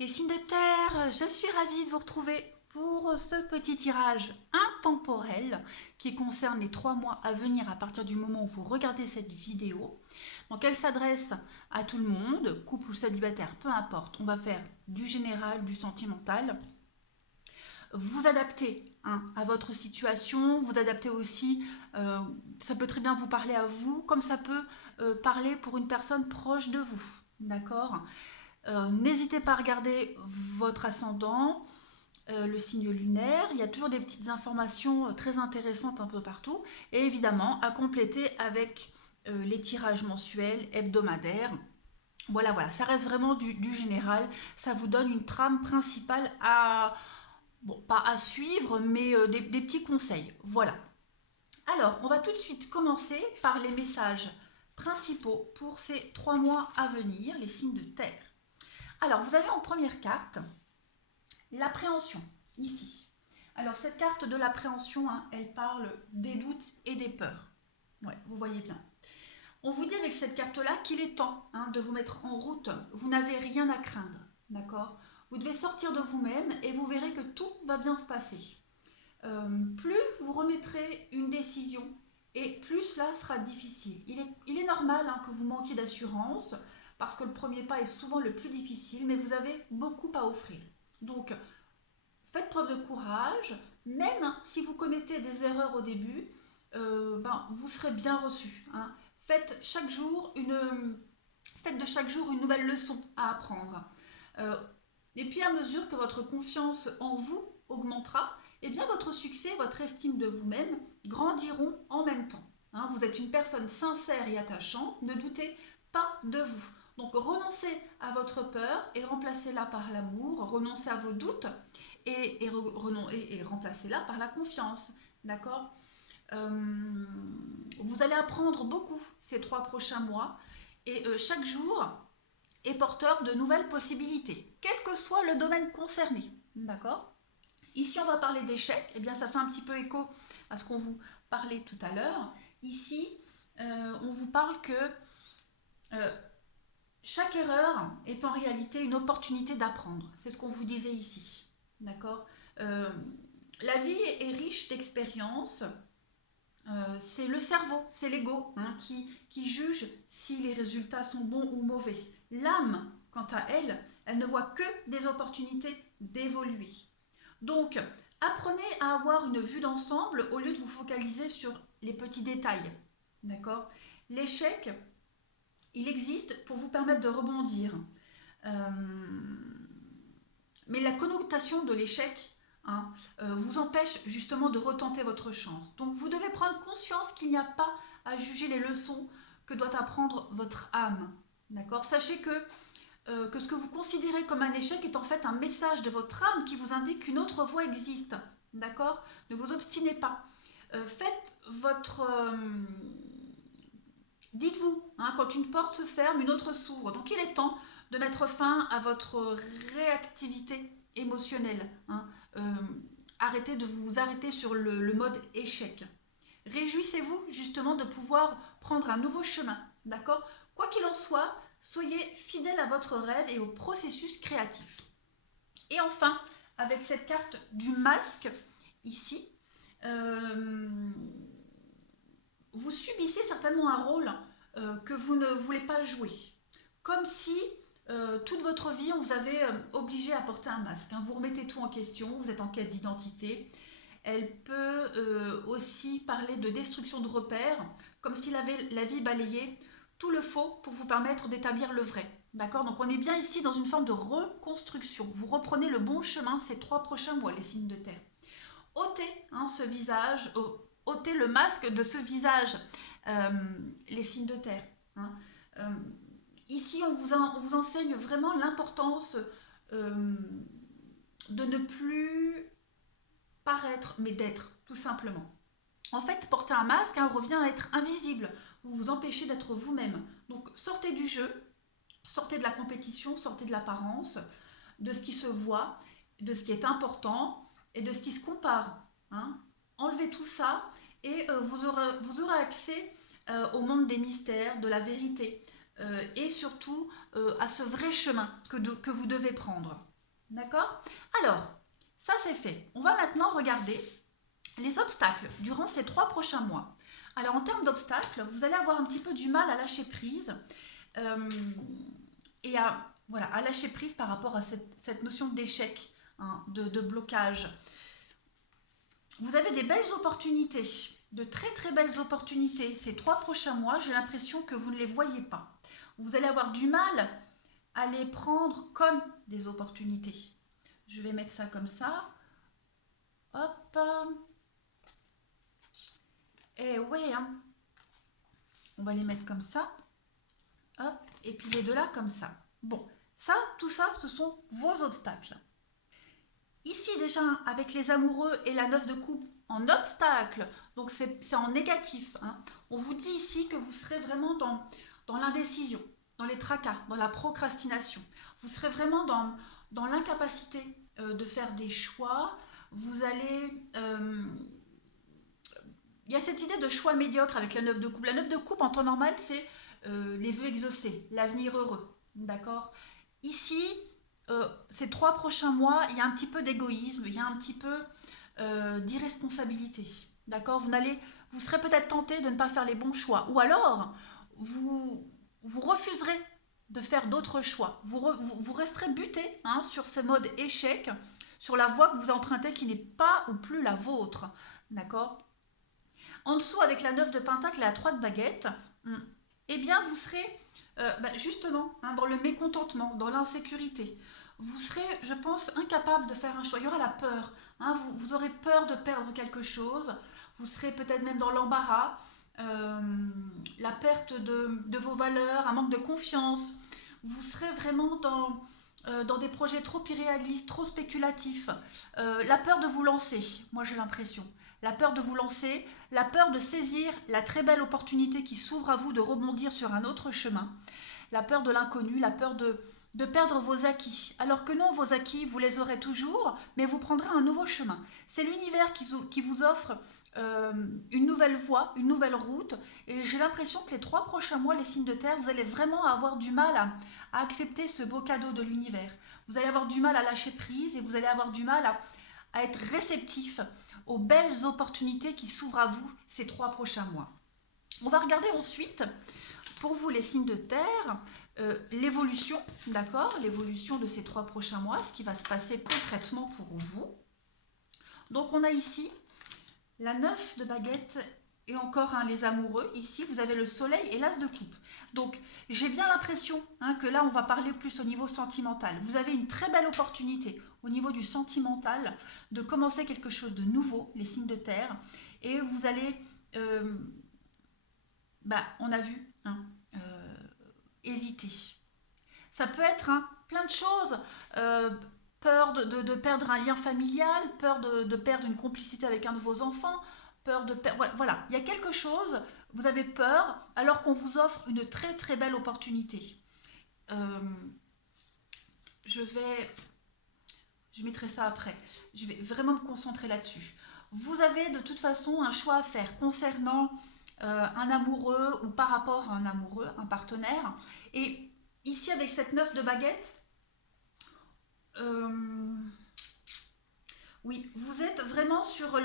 Les signes de terre, je suis ravie de vous retrouver pour ce petit tirage intemporel qui concerne les 3 mois à venir à partir du moment où vous regardez cette vidéo. Donc elle s'adresse à tout le monde, couple ou célibataire, peu importe. On va faire du général, du sentimental. Vous adaptez à votre situation, vous adaptez aussi, ça peut très bien vous parler à vous, comme ça peut parler pour une personne proche de vous. D'accord. N'hésitez pas à regarder votre ascendant, le signe lunaire. Il y a toujours des petites informations très intéressantes un peu partout. Et évidemment, à compléter avec les tirages mensuels, hebdomadaires. Voilà, voilà, ça reste vraiment du général. Ça vous donne une trame principale à, bon, pas à suivre, mais des petits conseils. Voilà. Alors, on va tout de suite commencer par les messages principaux pour ces 3 mois à venir, les signes de terre. Alors, vous avez en première carte l'appréhension, ici. Alors, cette carte de l'appréhension, elle parle des doutes et des peurs. Ouais, vous voyez bien. On vous dit avec cette carte-là qu'il est temps de vous mettre en route. Vous n'avez rien à craindre, d'accord? Vous devez sortir de vous-même et vous verrez que tout va bien se passer. Plus vous remettrez une décision et plus cela sera difficile. Il est normal que vous manquiez d'assurance parce que le premier pas est souvent le plus difficile, mais vous avez beaucoup à offrir. Donc, faites preuve de courage, même si vous commettez des erreurs au début, vous serez bien reçu. Faites, faites de chaque jour une nouvelle leçon à apprendre. Euh, et puis à mesure que votre confiance en vous augmentera, eh bien votre succès, votre estime de vous-même grandiront en même temps. Vous êtes une personne sincère et attachante, ne doutez pas de vous. Donc renoncez à votre peur et remplacez-la par l'amour, renoncez à vos doutes et remplacez-la par la confiance. D'accord. Vous allez apprendre beaucoup ces 3 prochains mois et chaque jour est porteur de nouvelles possibilités, quel que soit le domaine concerné. D'accord. Ici, on va parler d'échecs. Eh bien, ça fait un petit peu écho à ce qu'on vous parlait tout à l'heure. Ici, on vous parle que euh, chaque erreur est en réalité une opportunité d'apprendre. C'est ce qu'on vous disait ici. D'accord. Euh, la vie est riche d'expériences. C'est le cerveau, c'est l'ego qui juge si les résultats sont bons ou mauvais. L'âme, quant à elle, elle ne voit que des opportunités d'évoluer. Donc, apprenez à avoir une vue d'ensemble au lieu de vous focaliser sur les petits détails. D'accord. L'échec, il existe pour vous permettre de rebondir. Euh, mais la connotation de l'échec vous empêche justement de retenter votre chance. Donc vous devez prendre conscience qu'il n'y a pas à juger les leçons que doit apprendre votre âme. D'accord. Sachez que ce que vous considérez comme un échec est en fait un message de votre âme qui vous indique qu'une autre voie existe. D'accord. Ne vous obstinez pas. Faites votre... Dites-vous, quand une porte se ferme, une autre s'ouvre. Donc il est temps de mettre fin à votre réactivité émotionnelle. Arrêtez de vous arrêter sur le mode échec. Réjouissez-vous justement de pouvoir prendre un nouveau chemin. D'accord. Quoi qu'il en soit, soyez fidèle à votre rêve et au processus créatif. Et enfin, avec cette carte du masque, ici, euh, vous subissez certainement un rôle que vous ne voulez pas jouer. Comme si toute votre vie, on vous avait obligé à porter un masque. Vous remettez tout en question, vous êtes en quête d'identité. Elle peut aussi parler de destruction de repères, comme si la vie balayait tout le faux pour vous permettre d'établir le vrai. D'accord. Donc on est bien ici dans une forme de reconstruction. Vous reprenez le bon chemin ces 3 prochains mois, les signes de terre. Ôtez ce visage, ôtez le masque de ce visage, les signes de terre. Euh, Ici, on vous enseigne vraiment l'importance de ne plus paraître, mais d'être, tout simplement. En fait, porter un masque revient à être invisible. Vous vous empêchez d'être vous-même. Donc, sortez du jeu, sortez de la compétition, sortez de l'apparence, de ce qui se voit, de ce qui est important et de ce qui se compare. Enlevez tout ça et vous aurez accès au monde des mystères, de la vérité et surtout à ce vrai chemin que vous devez prendre. D'accord? Alors, ça c'est fait. On va maintenant regarder les obstacles durant ces 3 prochains mois. Alors en termes d'obstacles, vous allez avoir un petit peu du mal à lâcher prise et à lâcher prise par rapport à cette notion d'échec, hein, de blocage. Vous avez des belles opportunités, de très très belles opportunités. Ces 3 prochains mois, j'ai l'impression que vous ne les voyez pas. Vous allez avoir du mal à les prendre comme des opportunités. Je vais mettre ça comme ça. Hop. Et ouais, hein. On va les mettre comme ça. Hop. Et puis les deux là comme ça. Bon, ça, tout ça, ce sont vos obstacles. Ici déjà, avec les amoureux et la 9 de coupe en obstacle, donc c'est en négatif. Hein. On vous dit ici que vous serez vraiment dans l'indécision, dans les tracas, dans la procrastination. Vous serez vraiment dans l'incapacité de faire des choix. Vous allez... il y a cette idée de choix médiocre avec la 9 de coupe. La 9 de coupe, en temps normal, c'est les vœux exaucés, l'avenir heureux. D'accord? Ici, ces 3 prochains mois, il y a un petit peu d'égoïsme, il y a un petit peu d'irresponsabilité. D'accord? Vous serez peut-être tenté de ne pas faire les bons choix. Ou alors, vous refuserez de faire d'autres choix. Vous resterez buté, hein, sur ce mode échec, sur la voie que vous empruntez qui n'est pas ou plus la vôtre. D'accord? En dessous, avec la 9 de pentacle et la 3 de baguette, eh bien, vous serez justement, hein, dans le mécontentement, dans l'insécurité. Vous serez, je pense, incapable de faire un choix. Il y aura la peur. Hein, vous aurez peur de perdre quelque chose. Vous serez peut-être même dans l'embarras, la perte de vos valeurs, un manque de confiance. Vous serez vraiment dans des projets trop irréalistes, trop spéculatifs. La peur de vous lancer, moi j'ai l'impression. La peur de vous lancer, la peur de saisir la très belle opportunité qui s'ouvre à vous de rebondir sur un autre chemin, la peur de l'inconnu, la peur de perdre vos acquis. Alors que non, vos acquis, vous les aurez toujours, mais vous prendrez un nouveau chemin. C'est l'univers qui vous offre une nouvelle voie, une nouvelle route, et j'ai l'impression que les 3 prochains mois, les signes de terre, vous allez vraiment avoir du mal à accepter ce beau cadeau de l'univers. Vous allez avoir du mal à lâcher prise et vous allez avoir du mal à être réceptif aux belles opportunités qui s'ouvrent à vous ces 3 prochains mois. On va regarder ensuite, pour vous les signes de terre, l'évolution, d'accord, l'évolution de ces 3 prochains mois, ce qui va se passer concrètement pour vous. Donc on a ici la 9 de baguette et encore les amoureux. Ici, vous avez le soleil et l'as de coupe. Donc, j'ai bien l'impression, hein, que là, on va parler plus au niveau sentimental. Vous avez une très belle opportunité au niveau du sentimental de commencer quelque chose de nouveau, les signes de terre. Et vous allez, on a vu, hein, hésiter. Ça peut être plein de choses. Peur de perdre un lien familial, peur de perdre une complicité avec un de vos enfants, peur de perdre... Voilà, il y a quelque chose, vous avez peur, alors qu'on vous offre une très très belle opportunité. Je mettrai ça après. Je vais vraiment me concentrer là-dessus. Vous avez de toute façon un choix à faire concernant un amoureux ou par rapport à un amoureux, un partenaire. Et ici, avec cette 9 de baguette, oui, vous êtes vraiment sur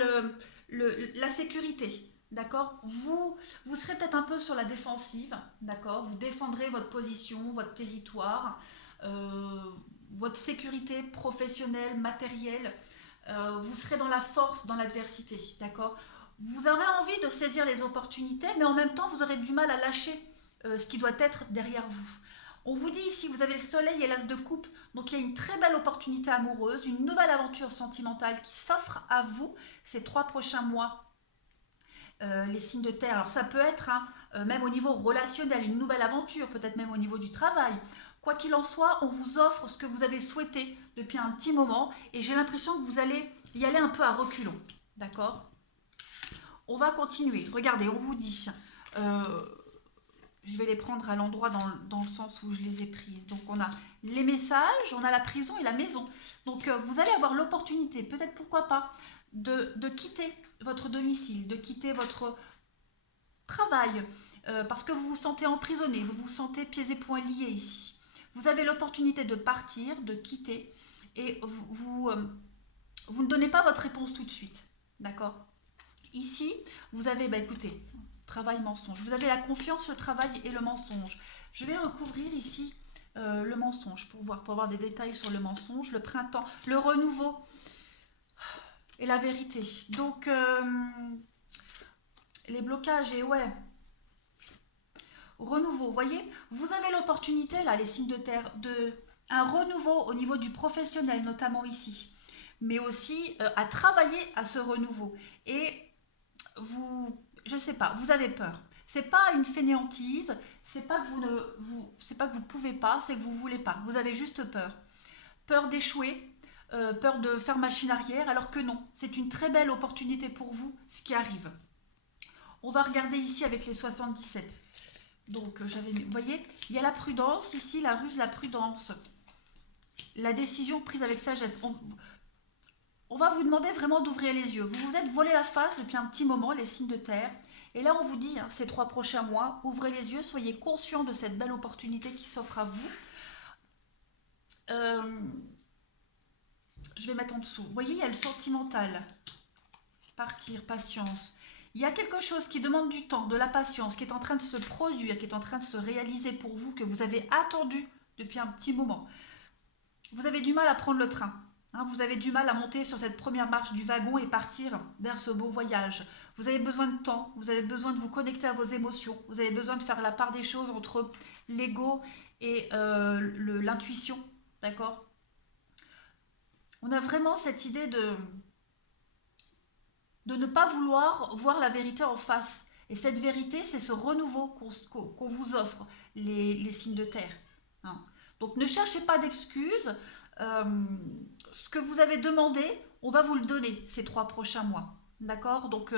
la sécurité, d'accord? Vous serez peut-être un peu sur la défensive, d'accord? Vous défendrez votre position, votre territoire, votre sécurité professionnelle, matérielle. Vous serez dans la force, dans l'adversité, d'accord? Vous aurez envie de saisir les opportunités, mais en même temps, vous aurez du mal à lâcher ce qui doit être derrière vous. On vous dit ici, vous avez le soleil et l'as de coupe, donc il y a une très belle opportunité amoureuse, une nouvelle aventure sentimentale qui s'offre à vous ces 3 prochains mois, les signes de terre. Alors ça peut être même au niveau relationnel, une nouvelle aventure, peut-être même au niveau du travail. Quoi qu'il en soit, on vous offre ce que vous avez souhaité depuis un petit moment et j'ai l'impression que vous allez y aller un peu à reculons, d'accord? On va continuer. Regardez, on vous dit... je vais les prendre à l'endroit dans le sens où je les ai prises. Donc on a les messages, on a la prison et la maison. Donc vous allez avoir l'opportunité, peut-être pourquoi pas, de quitter votre domicile, de quitter votre travail, parce que vous vous sentez emprisonné, vous vous sentez pieds et poings liés ici. Vous avez l'opportunité de partir, de quitter, et vous ne donnez pas votre réponse tout de suite. D'accord? Ici, vous avez, écoutez, travail, mensonge. Vous avez la confiance, le travail et le mensonge. Je vais recouvrir ici le mensonge pour avoir des détails sur le mensonge, le printemps, le renouveau et la vérité. Donc, les blocages et ouais, renouveau. Vous voyez, vous avez l'opportunité, là, les signes de terre, un renouveau au niveau du professionnel, notamment ici, mais aussi à travailler à ce renouveau. Et je sais pas, vous avez peur. C'est pas une fainéantise, c'est pas que c'est pas que vous pouvez pas, c'est que vous voulez pas. Vous avez juste peur. Peur d'échouer, peur de faire machine arrière, alors que non. C'est une très belle opportunité pour vous, ce qui arrive. On va regarder ici avec les 77. Donc, vous voyez, il y a la prudence, ici, la ruse, la prudence. La décision prise avec sagesse. On va vous demander vraiment d'ouvrir les yeux. Vous vous êtes voilé la face depuis un petit moment, les signes de terre. Et là, on vous dit, ces 3 prochains mois, ouvrez les yeux, soyez conscients de cette belle opportunité qui s'offre à vous. Je vais mettre en dessous. Vous voyez, il y a le sentimental. Partir, patience. Il y a quelque chose qui demande du temps, de la patience, qui est en train de se produire, qui est en train de se réaliser pour vous, que vous avez attendu depuis un petit moment. Vous avez du mal à prendre le train. Vous avez du mal à monter sur cette première marche du wagon et partir vers ce beau voyage. Vous avez besoin de temps, vous avez besoin de vous connecter à vos émotions, vous avez besoin de faire la part des choses entre l'ego et l'intuition, d'accord? On a vraiment cette idée de ne pas vouloir voir la vérité en face. Et cette vérité, c'est ce renouveau qu'on vous offre, les signes de terre. Donc ne cherchez pas d'excuses. Ce que vous avez demandé, on va vous le donner ces 3 prochains mois. D'accord? Donc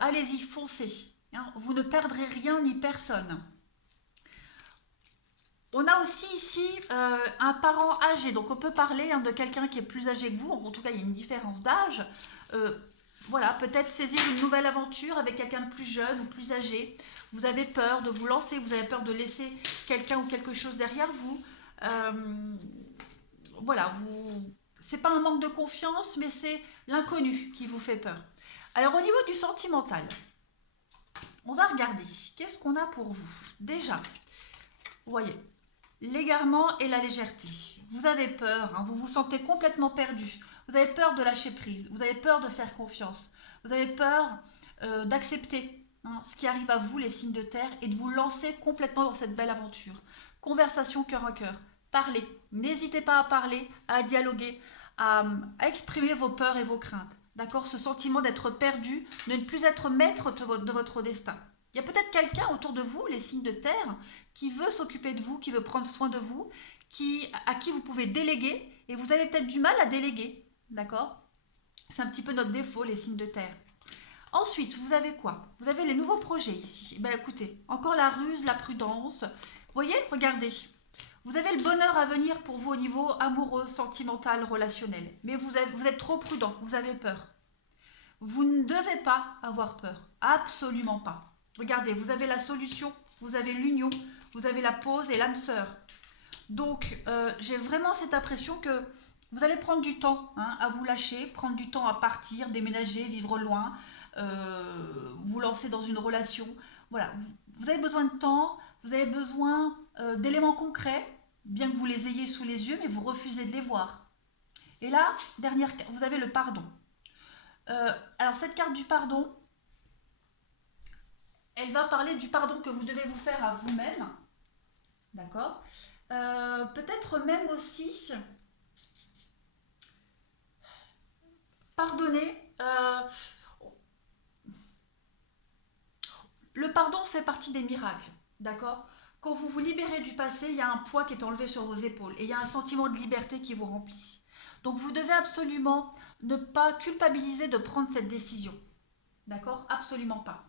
allez-y, foncez. Vous ne perdrez rien ni personne. On a aussi ici un parent âgé. Donc on peut parler de quelqu'un qui est plus âgé que vous. En tout cas, il y a une différence d'âge. Voilà, peut-être saisir une nouvelle aventure avec quelqu'un de plus jeune ou plus âgé. Vous avez peur de vous lancer, vous avez peur de laisser quelqu'un ou quelque chose derrière vous. Voilà, c'est pas un manque de confiance, mais c'est l'inconnu qui vous fait peur. Alors au niveau du sentimental, on va regarder, qu'est-ce qu'on a pour vous? Déjà, vous voyez, l'égarement et la légèreté. Vous avez peur, vous vous sentez complètement perdu. Vous avez peur de lâcher prise, vous avez peur de faire confiance, vous avez peur d'accepter ce qui arrive à vous, les signes de terre, et de vous lancer complètement dans cette belle aventure. Conversation cœur à cœur, parlez, n'hésitez pas à parler, à dialoguer, à exprimer vos peurs et vos craintes. D'accord? Ce sentiment d'être perdu, de ne plus être maître de votre destin. Il y a peut-être quelqu'un autour de vous, les signes de terre, qui veut s'occuper de vous, qui veut prendre soin de vous, à qui vous pouvez déléguer, et vous avez peut-être du mal à déléguer. D'accord? C'est un petit peu notre défaut, les signes de terre. Ensuite, vous avez quoi? Vous avez les nouveaux projets ici. Écoutez, encore la ruse, la prudence. Vous voyez? Regardez. Vous avez le bonheur à venir pour vous au niveau amoureux, sentimental, relationnel. Mais vous êtes trop prudent, vous avez peur. Vous ne devez pas avoir peur. Absolument pas. Regardez, vous avez la solution, vous avez l'union, vous avez la pause et l'âme sœur. Donc, j'ai vraiment cette impression que vous allez prendre du temps à vous lâcher, prendre du temps à partir, déménager, vivre loin, vous lancer dans une relation. Voilà, vous avez besoin de temps, vous avez besoin d'éléments concrets, bien que vous les ayez sous les yeux, mais vous refusez de les voir. Et là, dernière, vous avez le pardon. Alors, cette carte du pardon, elle va parler du pardon que vous devez vous faire à vous-même. D'accord? Peut-être même aussi pardonner. Le pardon fait partie des miracles, d'accord? Quand vous vous libérez du passé, il y a un poids qui est enlevé sur vos épaules et il y a un sentiment de liberté qui vous remplit. Donc vous devez absolument ne pas culpabiliser de prendre cette décision, d'accord? Absolument pas.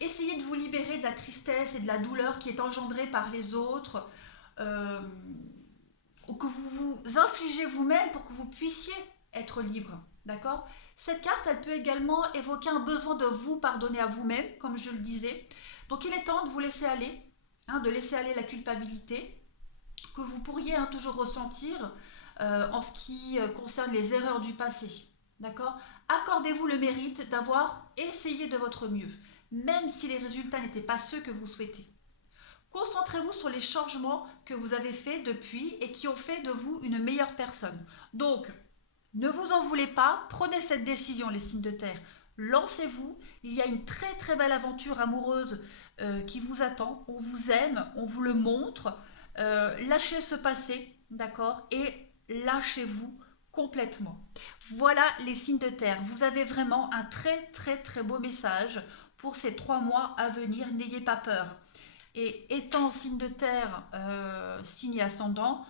Essayez de vous libérer de la tristesse et de la douleur qui est engendrée par les autres, ou que vous vous infligez vous-même pour que vous puissiez être libre, d'accord? Cette carte, elle peut également évoquer un besoin de vous pardonner à vous-même, comme je le disais. Donc il est temps de vous laisser aller, de laisser aller la culpabilité, que vous pourriez toujours ressentir en ce qui concerne les erreurs du passé. D'accord? Accordez-vous le mérite d'avoir essayé de votre mieux, même si les résultats n'étaient pas ceux que vous souhaitez. Concentrez-vous sur les changements que vous avez faits depuis et qui ont fait de vous une meilleure personne. Donc, ne vous en voulez pas, prenez cette décision les signes de terre. Lancez-vous, il y a une très très belle aventure amoureuse qui vous attend. On vous aime, on vous le montre. Lâchez ce passé, d'accord? Et lâchez-vous complètement. Voilà les signes de terre. Vous avez vraiment un très très très beau message pour ces 3 mois à venir. N'ayez pas peur. Et étant signe de terre, signe ascendant,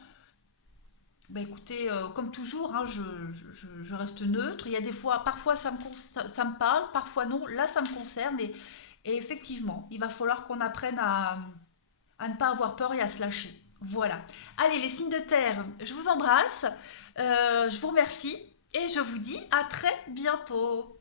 bah écoutez, comme toujours, hein, je reste neutre. Il y a des fois, parfois ça me parle, parfois non. Là, ça me concerne. Et effectivement, il va falloir qu'on apprenne à ne pas avoir peur et à se lâcher. Voilà. Allez, les signes de terre, je vous embrasse. Je vous remercie et je vous dis à très bientôt.